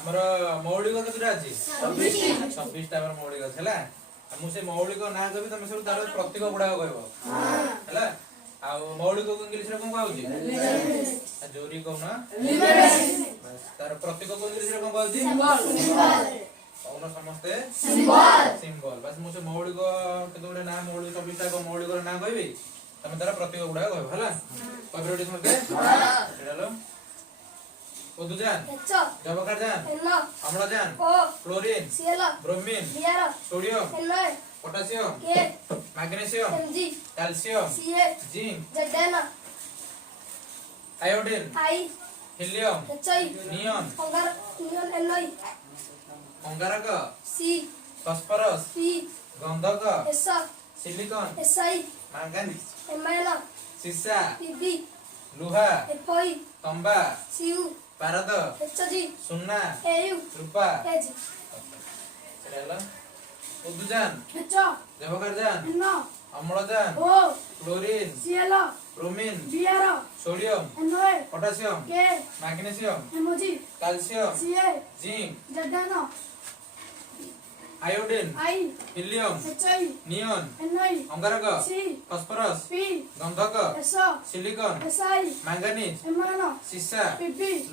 हमर मौलिक केतरा अछि 26 टा हमर मौलिक अछि हला हम से मौलिक ना कहबी तमे सब तार प्रतीक गुडा कहबो हला आ मौलिक को इंग्लिश रे कोन कहउची आ जोरी कहना बस तार प्रतीक को इंग्लिश रे कोन कहउची सिंबल कौन समस्ते सिंबल बस मु से मौलिक केतोडे ना मौलिक 24 टा को मौलिक रे ना कहबी तमे तार प्रतीक गुडा कहबो हला कहबी समझते हेलो उदुजान जबकारजान अम्लजान chlorine bromine sodium potassium magnesium calcium zinc iodine helium neon अंगारक फास्फोरस गंधक सिलिकॉन मैंगनीज सीसा लुहा तांबा पारद सुन्ना रूपा उदुजान जबकारजान अम्लजान chlorine bromine sodium potassium magnesium calcium zinc iodine helium neon अंगारक फास्फोरस गंधक सिलिकॉन मैंगनीज सीसा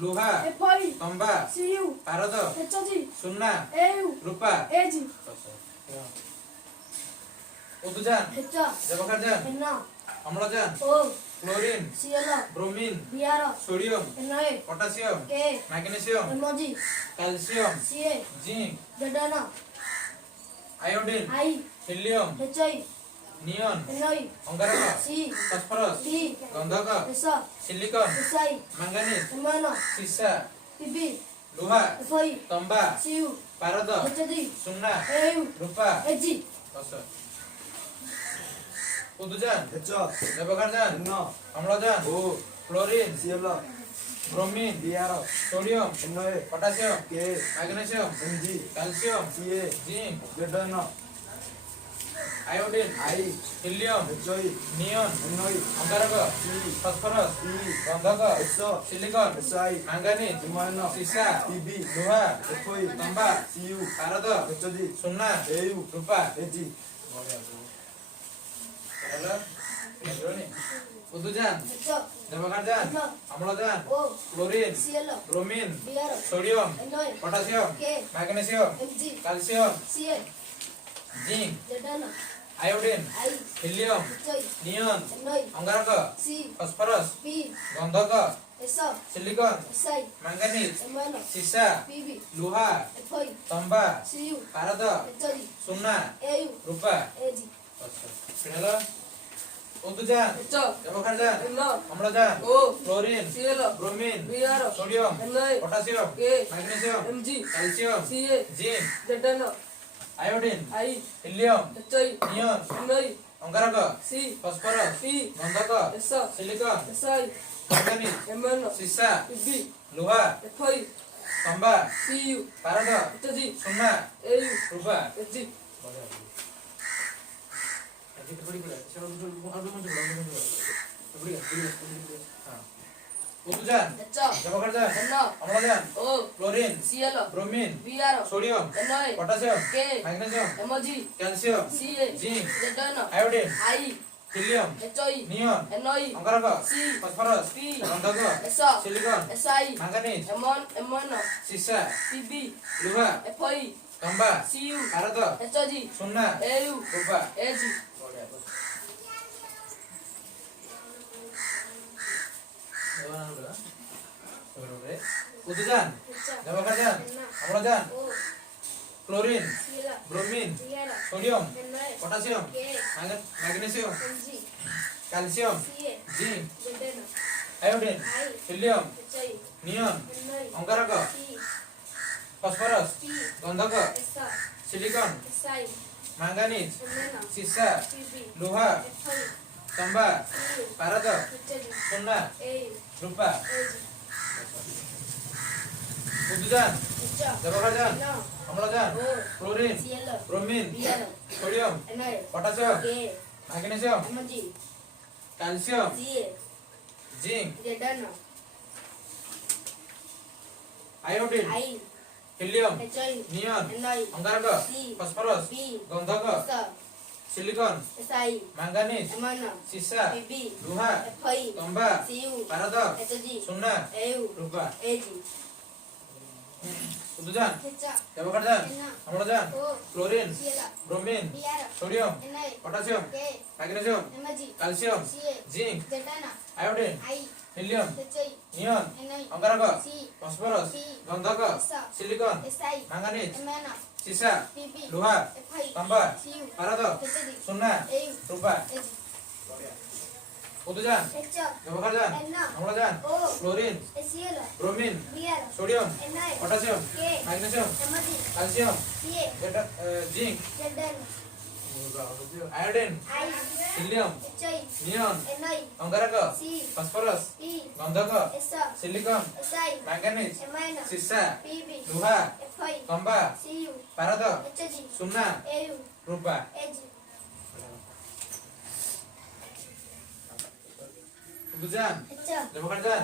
लुहा तांबा पारद सुन्ना रूपा उदुजान जबकारजान अम्लजान chlorine bromine sodium potassium magnesium calcium zinc iodine helium neon अंगारक फास्फोरस गंधक सिलिकॉन मैंगनीज सीसा लुहा तांबा पारद सुन्ना रूपा उदुजान जबकारजान अम्लजान chlorine bromine sodium potassium magnesium calcium zinc iodine helium neon अंगारक फास्फोरस गंधक सिलिकॉन मैंगनीज सीसा लुहा तांबा पारद सुन्ना रूपा उदुजान जबकारजान अम्लजान chlorine bromine sodium potassium magnesium calcium zinc iodine helium neon अंगारक फास्फोरस गंधक सिलिकॉन मैंगनीज सीसा लुहा तांबा पारद सुन्ना रूपा हेलो उदुजान जबकारजान अम्लजान chlorine bromine sodium potassium magnesium calcium zinc iodine helium neon अंगारक फास्फोरस गंधक सिलिकॉन मैंगनीज सीसा लुहा तांबा पारद सुन्ना रूपा उदुजान जबकारजान अम्लजान chlorine bromine sodium potassium magnesium calcium zinc iodine helium neon अंगारक फास्फोरस गंधक सिलिकॉन मैंगनीज सीसा लुहा तांबा पारद सुन्ना रूपा उदुजान जबकारजान अम्लजान chlorine bromine sodium potassium magnesium calcium zinc iodine helium neon अंगारक फास्फोरस गंधक सिलिकॉन मैंगनीज सीसा लुहा तांबा पारद सुन्ना रूपा उदुजान जबकारजान अम्लजान chlorine bromine sodium potassium magnesium calcium zinc iodine helium HI neon NI अंगारक C फास्फोरस P गंधक S silicon SI manganese Ammonia सीसा PB लुहा FI तांबा Cu पारद HG सोना AU रूपा AG उदजान व्यवहारजान अम्लजान chlorine bromine sodium potassium magnesium calcium zinc iodine helium neon अंगारक फास्फोरस गंधक सिलिकॉन मैंगानीज सीसा लुहा तांबा पारद सोना रूपा उदजान व्यवहारजान अम्लजान chlorine bromine sodium potassium magnesium calcium zinc iodine helium neon अंगारक फास्फोरस गंधक सिलिकॉन मैंगानीज सीसा लुहा तांबा पारद सोना रूपा उदजान व्यवहारजान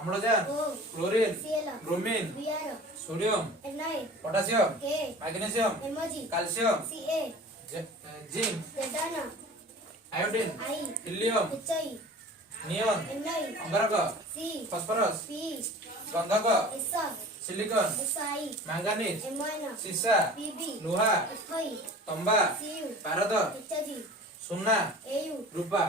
अम्लजान chlorine bromine sodium potassium magnesium calcium zinc iodine helium neon अंगारक फास्फोरस गंधक सिलिकॉन मैंगानीज सीसा लुहा तांबा पारद सोना रूपा